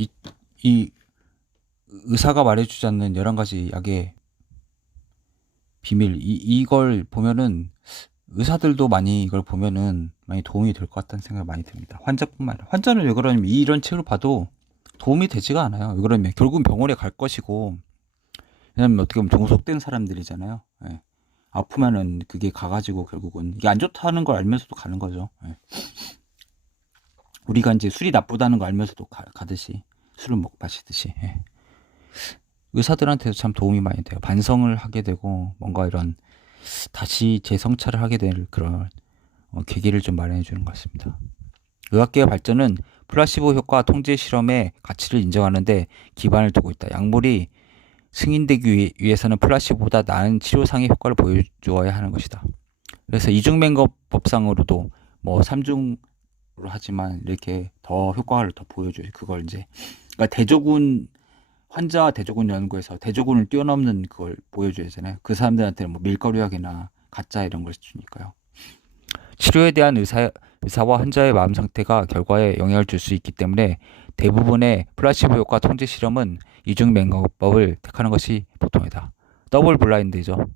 이, 이 의사가 말해주지 않는 11가지 약의 비밀, 이걸 보면은 의사들도 많이 이걸 보면은 많이 도움이 될 것 같다는 생각이 많이 듭니다. 환자뿐만 아니라. 환자는 왜 그러냐면 이런 책을 봐도 도움이 되지가 않아요. 왜 그러냐면 결국은 병원에 갈 것이고, 왜냐면 어떻게 보면 종속된 사람들이잖아요. 예. 아프면은 그게 가가지고 결국은 이게 안 좋다는 걸 알면서도 가는 거죠. 예. 우리가 이제 술이 나쁘다는 걸 알면서도 가듯이 술을 마시듯이. 예. 의사들한테도 참 도움이 많이 돼요. 반성을 하게 되고 뭔가 이런 다시 재성찰을 하게 될 그런 계기를 좀 마련해 주는 것 같습니다. 의학계의 발전은 플라시보 효과 통제 실험의 가치를 인정하는데 기반을 두고 있다. 약물이 승인되기 위해서는 플라시보보다 나은 치료상의 효과를 보여주어야 하는 것이다. 그래서 이중맹법상으로도 뭐 3중으로 하지만 이렇게 더 효과를 더 보여줘요. 그걸 이제 그러니까 대조군 환자와 대조군 연구에서 대조군을 뛰어넘는 그걸 보여줘야 되잖아요. 그 사람들한테는 뭐 밀가루약이나 가짜 이런 걸 주니까요. 치료에 대한 의사와 환자의 마음 상태가 결과에 영향을 줄 수 있기 때문에 대부분의 플라시보 효과 통제 실험은 이중 맹검법을 택하는 것이 보통이다. 더블 블라인드죠.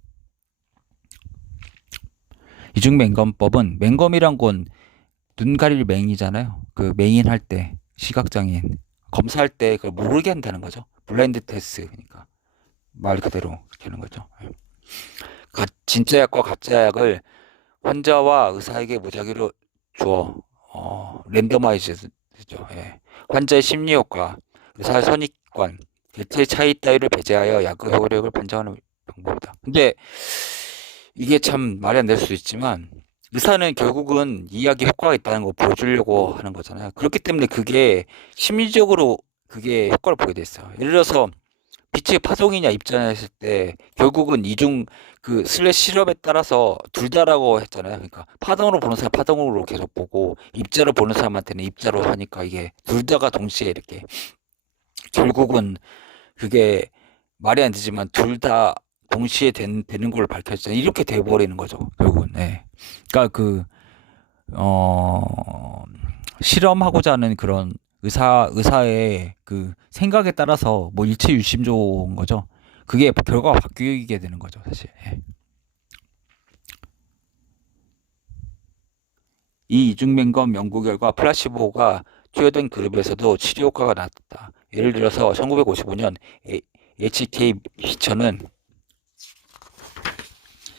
이중 맹검법은 맹검이란 건 눈 가릴 맹이잖아요. 그 맹인할 때 시각장애인 검사할 때 그걸 모르게 한다는 거죠. 블라인드 테스트 그러니까 말 그대로 그렇게 하는 거죠. 진짜 약과 가짜 약을 환자와 의사에게 무작위로 주어 랜더마이즈죠. 예. 환자의 심리 효과, 의사의 선입관, 개체 차이 따위를 배제하여 약의 효력을 판정하는 방법이다. 근데 이게 참 말이 안 될 수도 있지만 의사는 결국은 이 약에 효과가 있다는 거 보여주려고 하는 거잖아요. 그렇기 때문에 그게 심리적으로 그게 효과를 보게 됐어요. 예를 들어서 빛의 파동이냐 입자냐했을 때 결국은 이중 그 슬래시 실험에 따라서 둘 다라고 했잖아요. 그러니까 파동으로 보는 사람 파동으로 계속 보고 입자로 보는 사람한테는 입자로 하니까 이게 둘 다가 동시에 이렇게 결국은 그게 말이 안 되지만 둘 다 동시에 되는 걸로 밝혀졌잖아요. 이렇게 돼버리는 거죠. 결국은. 네. 그러니까 어, 실험하고자 하는 그런 의사의 그 생각에 따라서 뭐 일체유심조인 거죠. 그게 결과가 바뀌게 되는 거죠, 사실. 예. 이 이중맹검 연구 결과 플라시보가 투여된 그룹에서도 치료 효과가 나타났다. 예를 들어서 1955년 HK 피처는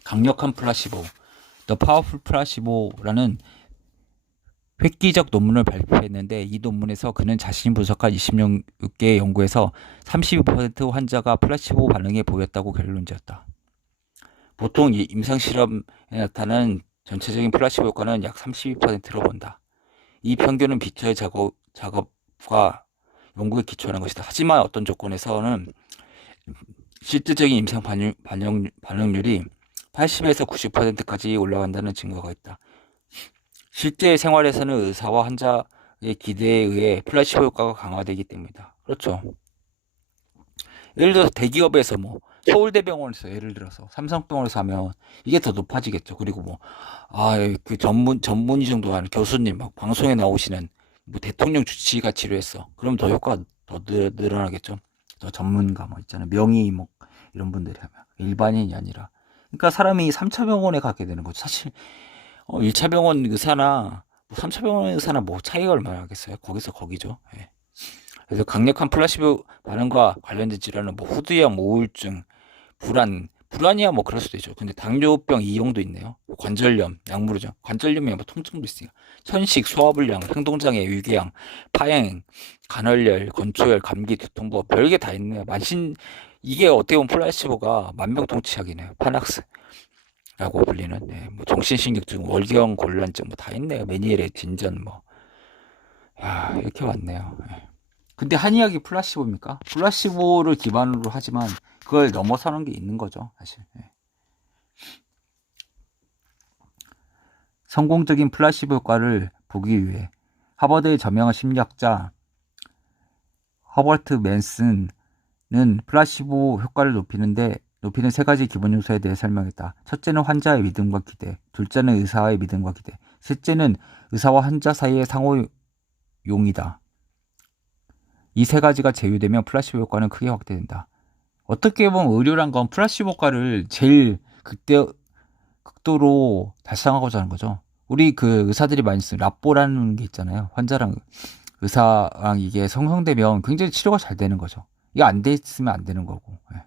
강력한 플라시보, The Powerful Placebo라는 획기적 논문을 발표했는데 이 논문에서 그는 자신이 분석한 26개의 연구에서 32% 환자가 플라시보 반응에 보였다고 결론지었다. 보통 임상 실험에 나타나는 전체적인 플라시보 효과는 약 32%로 본다. 이 평균은 비처의 작업과 연구에 기초하는 것이다. 하지만 어떤 조건에서는 실질적인 임상 반응률이 80에서 90%까지 올라간다는 증거가 있다. 실제 생활에서는 의사와 환자의 기대에 의해 플라시보 효과가 강화되기 때문이다. 그렇죠. 예를 들어서 대기업에서 뭐 서울대병원에서 예를 들어서 삼성병원에서 하면 이게 더 높아지겠죠. 그리고 그 전문의 정도 하는 교수님 막 방송에 나오시는 뭐 대통령 주치의가 치료했어. 그럼 더 효과가 더 늘어나겠죠. 더 전문가 뭐 있잖아요. 명의 뭐 이런 분들이 하면 일반인이 아니라. 그러니까 사람이 3차 병원에 가게 되는 거죠. 사실 1차 병원 의사나 3차 병원 의사나 뭐 차이가 얼마나 하겠어요? 거기서 거기죠. 예. 그래서 강력한 플라시보 반응과 관련된 질환은 뭐 후두염, 우울증, 불안이야 뭐 그럴 수도 있죠. 근데 당뇨병 이용도 있네요. 관절염, 약물이죠. 관절염이 뭐 통증도 있으니까. 천식, 소화불량, 행동장애, 위궤양, 파행, 간헐열, 건초열, 감기, 두통 뭐 별게 다 있네요. 이게 어떻게 보면 플라시보가 만병통치약이네요. 파낙스. 라고 불리는 뭐 정신신경증, 월경 곤란증 뭐 다 있네요. 메니엘의 진전 뭐 이렇게 왔네요. 예. 근데 한의학이 플라시보입니까? 플라시보를 기반으로 하지만 그걸 넘어서는 게 있는 거죠, 사실. 예. 성공적인 플라시보 효과를 보기 위해 하버드의 저명한 심리학자 허버트 맨슨은 플라시보 효과를 높이는 세 가지 기본 요소에 대해 설명했다. 첫째는 환자의 믿음과 기대, 둘째는 의사의 믿음과 기대, 셋째는 의사와 환자 사이의 상호용이다. 이 세 가지가 제휴되면 플라시보 효과는 크게 확대된다. 어떻게 보면 의료란 건 플라시보 효과를 제일 극도로 달성하고자 하는 거죠. 우리 그 의사들이 많이 쓰는 라뽀라는 게 있잖아요. 환자랑 의사랑 이게 성성되면 굉장히 치료가 잘 되는 거죠. 이게 안 돼 있으면 안 되는 거고. 예.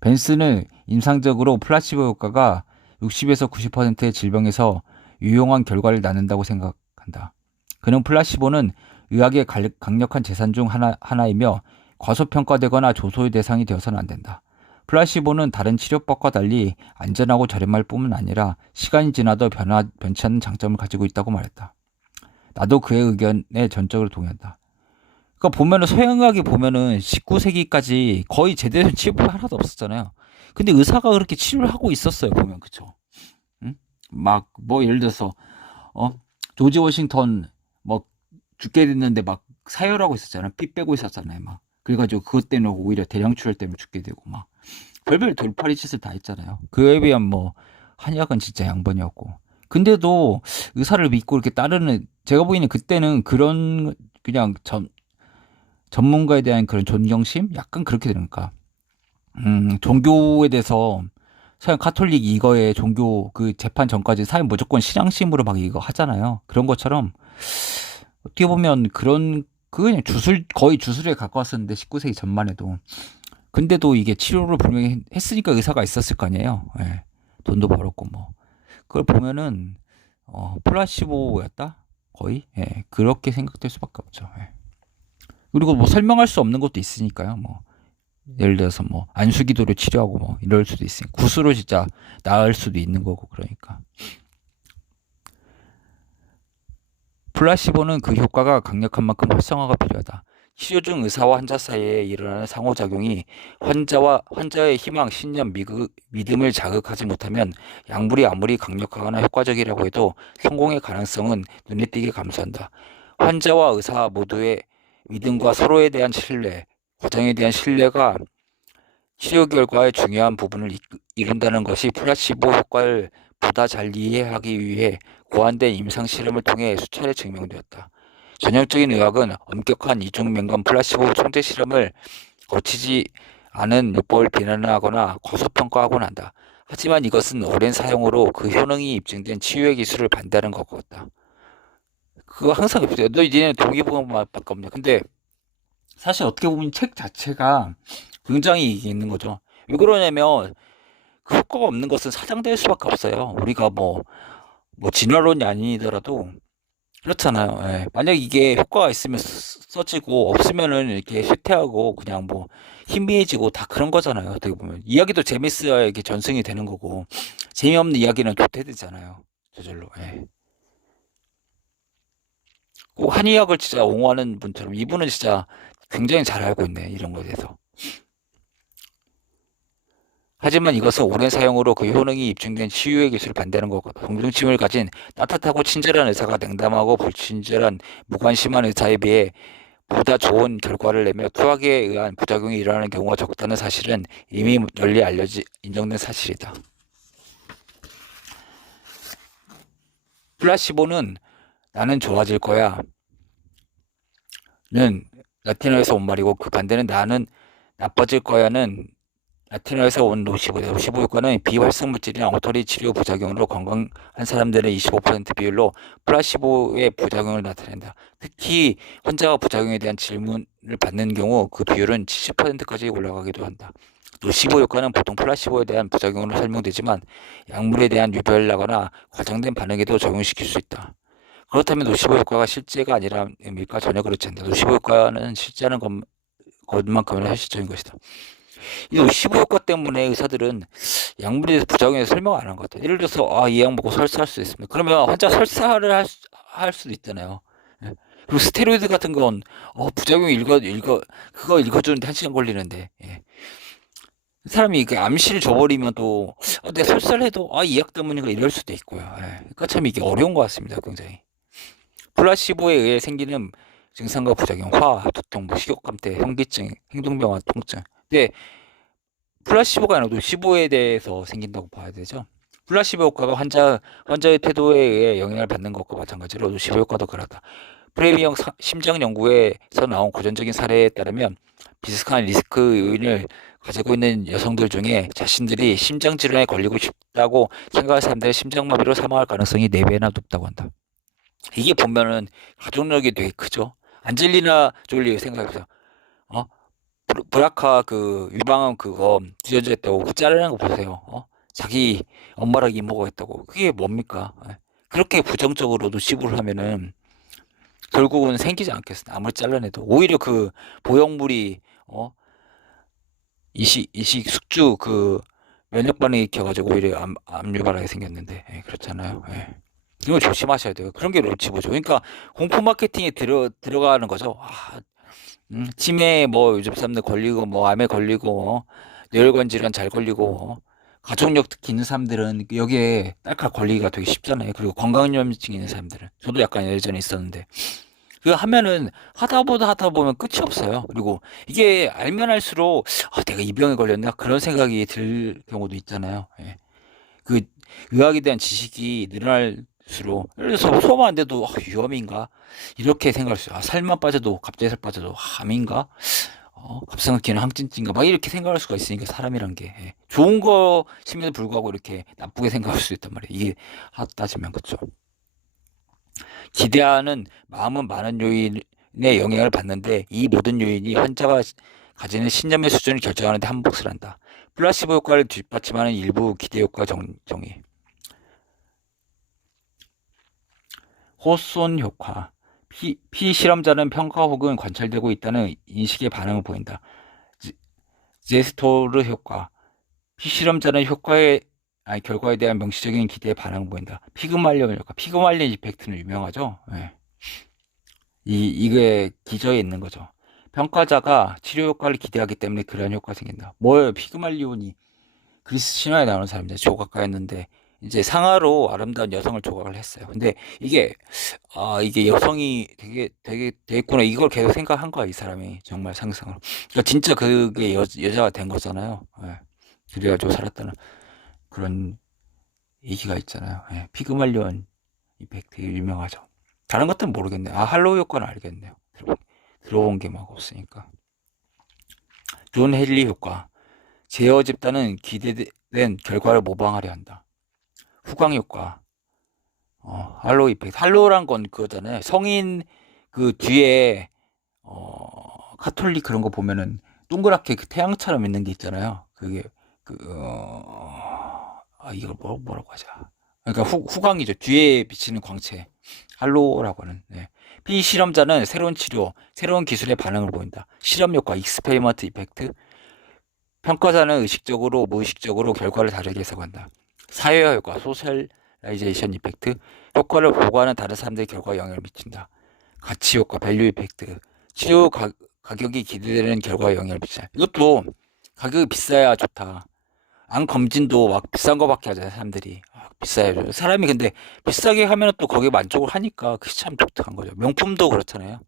벤스는 임상적으로 플라시보 효과가 60에서 90%의 질병에서 유용한 결과를 낳는다고 생각한다. 그는 플라시보는 의학의 강력한 재산 중 하나이며 과소평가되거나 조소의 대상이 되어서는 안 된다. 플라시보는 다른 치료법과 달리 안전하고 저렴할 뿐만 아니라 시간이 지나도 변치 않는 장점을 가지고 있다고 말했다. 나도 그의 의견에 전적으로 동의한다. 그러니까 보면은 서양의학이 보면은 19세기까지 거의 제대로 된 치료법이 하나도 없었잖아요. 근데 의사가 그렇게 치료를 하고 있었어요, 보면. 그쵸? 응? 막 뭐 예를 들어서 조지 워싱턴 뭐 죽게 됐는데 막 사열하고 있었잖아요. 피 빼고 있었잖아요, 막. 그래가지고 그것 때문에 오히려 대량출혈 때문에 죽게 되고 막 별별 돌팔이 짓을 다 했잖아요. 그에 비하면 뭐 한의학은 진짜 양반이었고. 근데도 의사를 믿고 이렇게 따르는, 제가 보기에는 그때는 그런 그냥 전문가에 대한 그런 존경심? 약간 그렇게 되니까. 종교에 대해서 서양 카톨릭 이거에 종교 그 재판 전까지 사회 무조건 신앙심으로 막 이거 하잖아요. 그런 것처럼 어떻게 보면 그런 그 그냥 거의 주술에 가까웠었는데 19세기 전만 해도. 근데도 이게 치료를 분명히 했으니까 의사가 있었을 거 아니에요. 예. 돈도 벌었고 뭐. 그걸 보면은 플라시보였다? 거의? 예. 그렇게 생각될 수밖에 없죠. 예. 그리고 뭐 설명할 수 없는 것도 있으니까요. 뭐 예를 들어서 뭐 안수기도로 치료하고 뭐 이럴 수도 있으니까 굿으로 진짜 나을 수도 있는 거고. 그러니까 플라시보는 그 효과가 강력한 만큼 활성화가 필요하다. 치료 중 의사와 환자 사이에 일어나는 상호작용이 환자의 희망, 신념, 믿음을 자극하지 못하면 약물이 아무리 강력하거나 효과적이라고 해도 성공의 가능성은 눈에 띄게 감소한다. 환자와 의사 모두의 믿음과 서로에 대한 신뢰, 과정에 대한 신뢰가 치료 결과의 중요한 부분을 이룬다는 것이 플라시보 효과를 보다 잘 이해하기 위해 고안된 임상 실험을 통해 수차례 증명되었다. 전형적인 의학은 엄격한 이중면관 플라시보 총재 실험을 거치지 않은 요법을 비난하거나 과소평가하곤 한다. 하지만 이것은 오랜 사용으로 그 효능이 입증된 치유의 기술을 반대하는 것 같다. 그거 항상 없어요. 너 이제는 동의보감밖에 없냐. 근데 사실 어떻게 보면 책 자체가 굉장히 있는 거죠. 왜 그러냐면 그 효과가 없는 것은 사장될 수밖에 없어요. 우리가 뭐 진화론이 아니더라도 그렇잖아요. 예. 만약 이게 효과가 있으면 써지고 없으면은 이렇게 쇠퇴하고 그냥 뭐 희미해지고 다 그런 거잖아요. 어떻게 보면 이야기도 재밌어야 이게 전승이 되는 거고 재미없는 이야기는 도태되잖아요. 저절로. 예. 꼭 한의학을 진짜 옹호하는 분처럼 이분은 진짜 굉장히 잘 알고 있네, 이런 거에 대해서. 하지만 이것은 오랜 사용으로 그 효능이 입증된 치유의 기술을 반대하는 것과 동정심을 가진 따뜻하고 친절한 의사가 냉담하고 불친절한 무관심한 의사에 비해 보다 좋은 결과를 내며 투약에 의한 부작용이 일어나는 경우가 적다는 사실은 이미 널리 인정된 사실이다. 플라시보는 나는 좋아질 거야 는 라틴어에서 온 말이고, 그 반대는 나는 나빠질 거야는 라틴어에서 온 노시보다. 노시보 효과는 비활성 물질이나 엉터리 치료 부작용으로 건강한 사람들의 25% 비율로 플라시보의 부작용을 나타낸다. 특히 환자가 부작용에 대한 질문을 받는 경우 그 비율은 70%까지 올라가기도 한다. 노시보 효과는 보통 플라시보에 대한 부작용으로 설명되지만 약물에 대한 유별나거나 과장된 반응에도 적용시킬 수 있다. 그렇다면 노시보 효과가 실제가 아니라는 의미일까? 전혀 그렇지 않다. 노시보 효과는 실제하는 것만큼은 현실적인 것이다. 이 노시보 효과 때문에 의사들은 약물에 대해서 부작용에 대해서 설명 안 한 것 같아요. 예를 들어서 이 약 먹고 설사할 수 있습니다. 그러면 환자 설사를 할 수도 있잖아요. 예. 그리고 스테로이드 같은 건 부작용 그거 읽어주는데 1시간 걸리는데, 예. 사람이 그 암시를 줘버리면 또 내 설사를 해도 이 약 때문인가 이럴 수도 있고요. 예. 그러니까 참 이게 어려운 것 같습니다. 굉장히. 플라시보에 의해 생기는 증상과 부작용, 두통, 식욕 감퇴, 현기증, 행동변화, 통증. 근데 플라시보가 아니라 노시보에 대해서 생긴다고 봐야 되죠. 플라시보 효과가 환자의 태도에 의해 영향을 받는 것과 마찬가지로 노시보 효과도 그렇다. 프레미엄 심장 연구에서 나온 고전적인 사례에 따르면 비슷한 리스크 요인을 가지고 있는 여성들 중에 자신들이 심장 질환에 걸리고 싶다고 생각할 사람들의 심장마비로 사망할 가능성이 4배나 높다고 한다. 이게 보면은 가족력이 되게 크죠. 안젤리나 졸리 생각해보세요. 어? 브라카 그 유방암 그거 뒤전자했다고 그 자르는 거 보세요. 자기 엄마랑 이모가 했다고. 그게 뭡니까? 그렇게 부정적으로도 치부를 하면은 결국은 생기지 않겠어. 아무리 잘라내도 오히려 그 보형물이 이식 숙주 그 면역 반응이 일으켜가지고 오히려 암 유발하게 생겼는데 그렇잖아요. 이거 조심하셔야 돼요. 그런 게 론치보죠. 그러니까 공포 마케팅에 들어가는 거죠. 치매에 뭐 요즘 사람들 걸리고 뭐 암에 걸리고 뇌혈관 질환 잘 걸리고 가족력 특히 있는 사람들은 여기에 딸깍 걸리기가 되게 쉽잖아요. 그리고 건강염려증 있는 사람들은 저도 약간 예전에 있었는데 그거 하면은 하다 보면 끝이 없어요. 그리고 이게 알면 알수록 내가 이 병에 걸렸나 그런 생각이 들 경우도 있잖아요. 그 의학에 대한 지식이 늘어날수록 예를 들어서 소화가 안 돼도 위험인가 이렇게 생각할 수 있어요. 살만 빠져도 갑자기 살 빠져도 암인가 갑상선기능 항진증인가 막 이렇게 생각할 수가 있으니까 사람이란 게 좋은 것임에도 불구하고 이렇게 나쁘게 생각할 수 있단 말이에요. 이게 따지면 그렇죠. 기대하는 마음은 많은 요인의 영향을 받는데 이 모든 요인이 환자가 가지는 신념의 수준을 결정하는 데 한 몫을 한다. 플라시보 효과를 뒷받침하는 일부 기대 효과 정의. 호손 효과. 피실험자는 평가 혹은 관찰되고 있다는 인식의 반응을 보인다. 제스토르 효과. 피실험자는 결과에 대한 명시적인 기대의 반응을 보인다. 피그말리온 효과. 피그말리온 이펙트는 유명하죠. 이게 기저에 있는 거죠. 평가자가 치료 효과를 기대하기 때문에 그런 효과가 생긴다. 뭐예요? 피그말리온이 그리스 신화에 나오는 사람들 조각가였는데 이제 상아로 아름다운 여성을 조각을 했어요. 근데 이게 여성이 되게 됐구나 이걸 계속 생각한 거야 이 사람이 정말 상상을. 그러니까 진짜 그게 여자가 된 거잖아요. 그래가지고 살았다는 그런 얘기가 있잖아요. 피그말리온 이펙트 유명하죠. 다른 것들은 모르겠네요. 할로우 효과는 알겠네요. 들어본 게 막 없으니까. 존 헨리 효과. 제어 집단은 기대된 결과를 모방하려 한다. 후광 효과. 할로우 이펙트. 할로우란 건 그거잖아요. 성인 그 뒤에 카톨릭 그런 거 보면은 동그랗게 그 태양처럼 있는 게 있잖아요. 그게 이걸 뭐라고 하자. 그러니까 후광이죠. 뒤에 비치는 광채. 할로우라고 하는. 피실험자는 새로운 치료, 새로운 기술의 반응을 보인다. 실험 효과, 익스페리먼트 이펙트. 평가자는 의식적으로, 무의식적으로 결과를 다르게 해석한다. 사회화 효과, 소셜라이제이션 이펙트. 효과를 보고하는 다른 사람들의 결과에 영향을 미친다. 가치 효과, 밸류 이펙트. 치료 가격이 기대되는 결과에 영향을 미친다. 이것도 가격이 비싸야 좋다. 암 검진도 막 비싼 거밖에 하잖아요, 사람들이. 비싸요. 사람이 근데 비싸게 하면 또 거기에 만족을 하니까 그게 참 독특한 거죠. 명품도 그렇잖아요.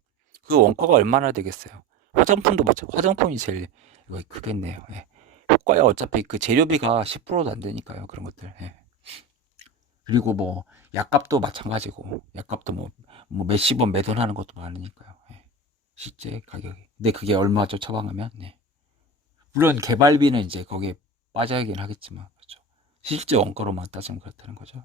그 원가가 얼마나 되겠어요. 화장품도 맞죠. 화장품이 제일 이거 크겠네요. 효과야 어차피 그 재료비가 10%도 안 되니까요. 그런 것들. 그리고 뭐 약값도 마찬가지고 약값도 뭐 몇십 원 매돈 하는 것도 많으니까요. 실제 가격이. 근데 그게 얼마죠 처방하면? 물론 개발비는 이제 거기에 빠져야긴 하겠지만 그렇죠. 실제 원가로만 따지면 그렇다는 거죠.